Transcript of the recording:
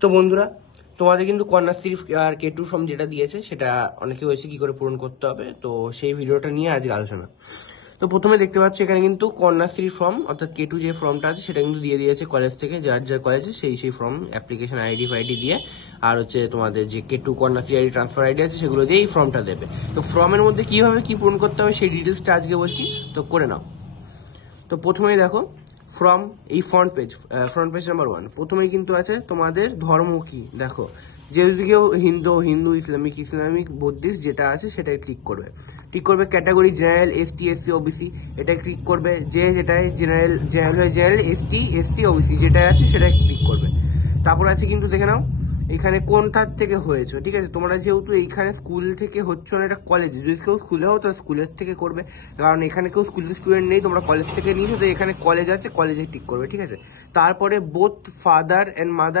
তো বন্ধুরা, তোমাদের কিন্তু কন্যাশ্রী আর K2 ফর্ম যেটা দিয়েছে সেটা অনেকে হয়েছে কি করে পূরণ করতে হবে, তো সেই ভিডিওটা নিয়ে আজকে আলোচনা। তো প্রথমে দেখতে পাচ্ছ এখানে কিন্তু কন্যাশ্রী ফর্ম অর্থাৎ K2 যে ফর্মটা আছে সেটা কিন্তু দিয়ে দিয়েছে কলেজ থেকে, যার যার কলেজে সেই ফর্ম অ্যাপ্লিকেশন আইডি ফাইডি দিয়ে, আর হচ্ছে তোমাদের যে K2 Kanyashree ID transfer ID আছে সেগুলো দিয়ে এই ফর্মটা দেবে। তো ফর্মের মধ্যে কিভাবে কি পূরণ করতে হবে সেই ডিটেলসটা আজকে বলছি, তো করে নাও। তো প্রথমেই দেখো ফ্রম এই ফ্রন্ট পেজ নাম্বার 1, প্রথমেই কিন্তু আছে তোমাদের ধর্ম কি। দেখো যেহেতু কেউ হিন্দু ইসলামিক বুদ্ধিস্ট যেটা আছে সেটাই ক্লিক করবে category general, ST, SC, OBC এটাই ক্লিক করবে। যেটাই জেনারেল, এসটি, ওবিসি যেটা আছে সেটাই ক্লিক করবে। তারপর আছে কিন্তু দেখে নাও এখানে কোনটার থেকে হয়েছে, ঠিক আছে। তোমরা যেহেতু এইখানে স্কুল থেকে হচ্ছে না, এটা কলেজ, যদি কেউ স্কুলে হও তো স্কুলের থেকে করবে, কারণ এখানে কেউ স্কুলের স্টুডেন্ট নেই, তোমরা কলেজ থেকে নিয়েছো, তো এখানে কলেজ আছে, কলেজে টিক করবে, ঠিক আছে। তারপরে বোথ ফাদার এন্ড মাদার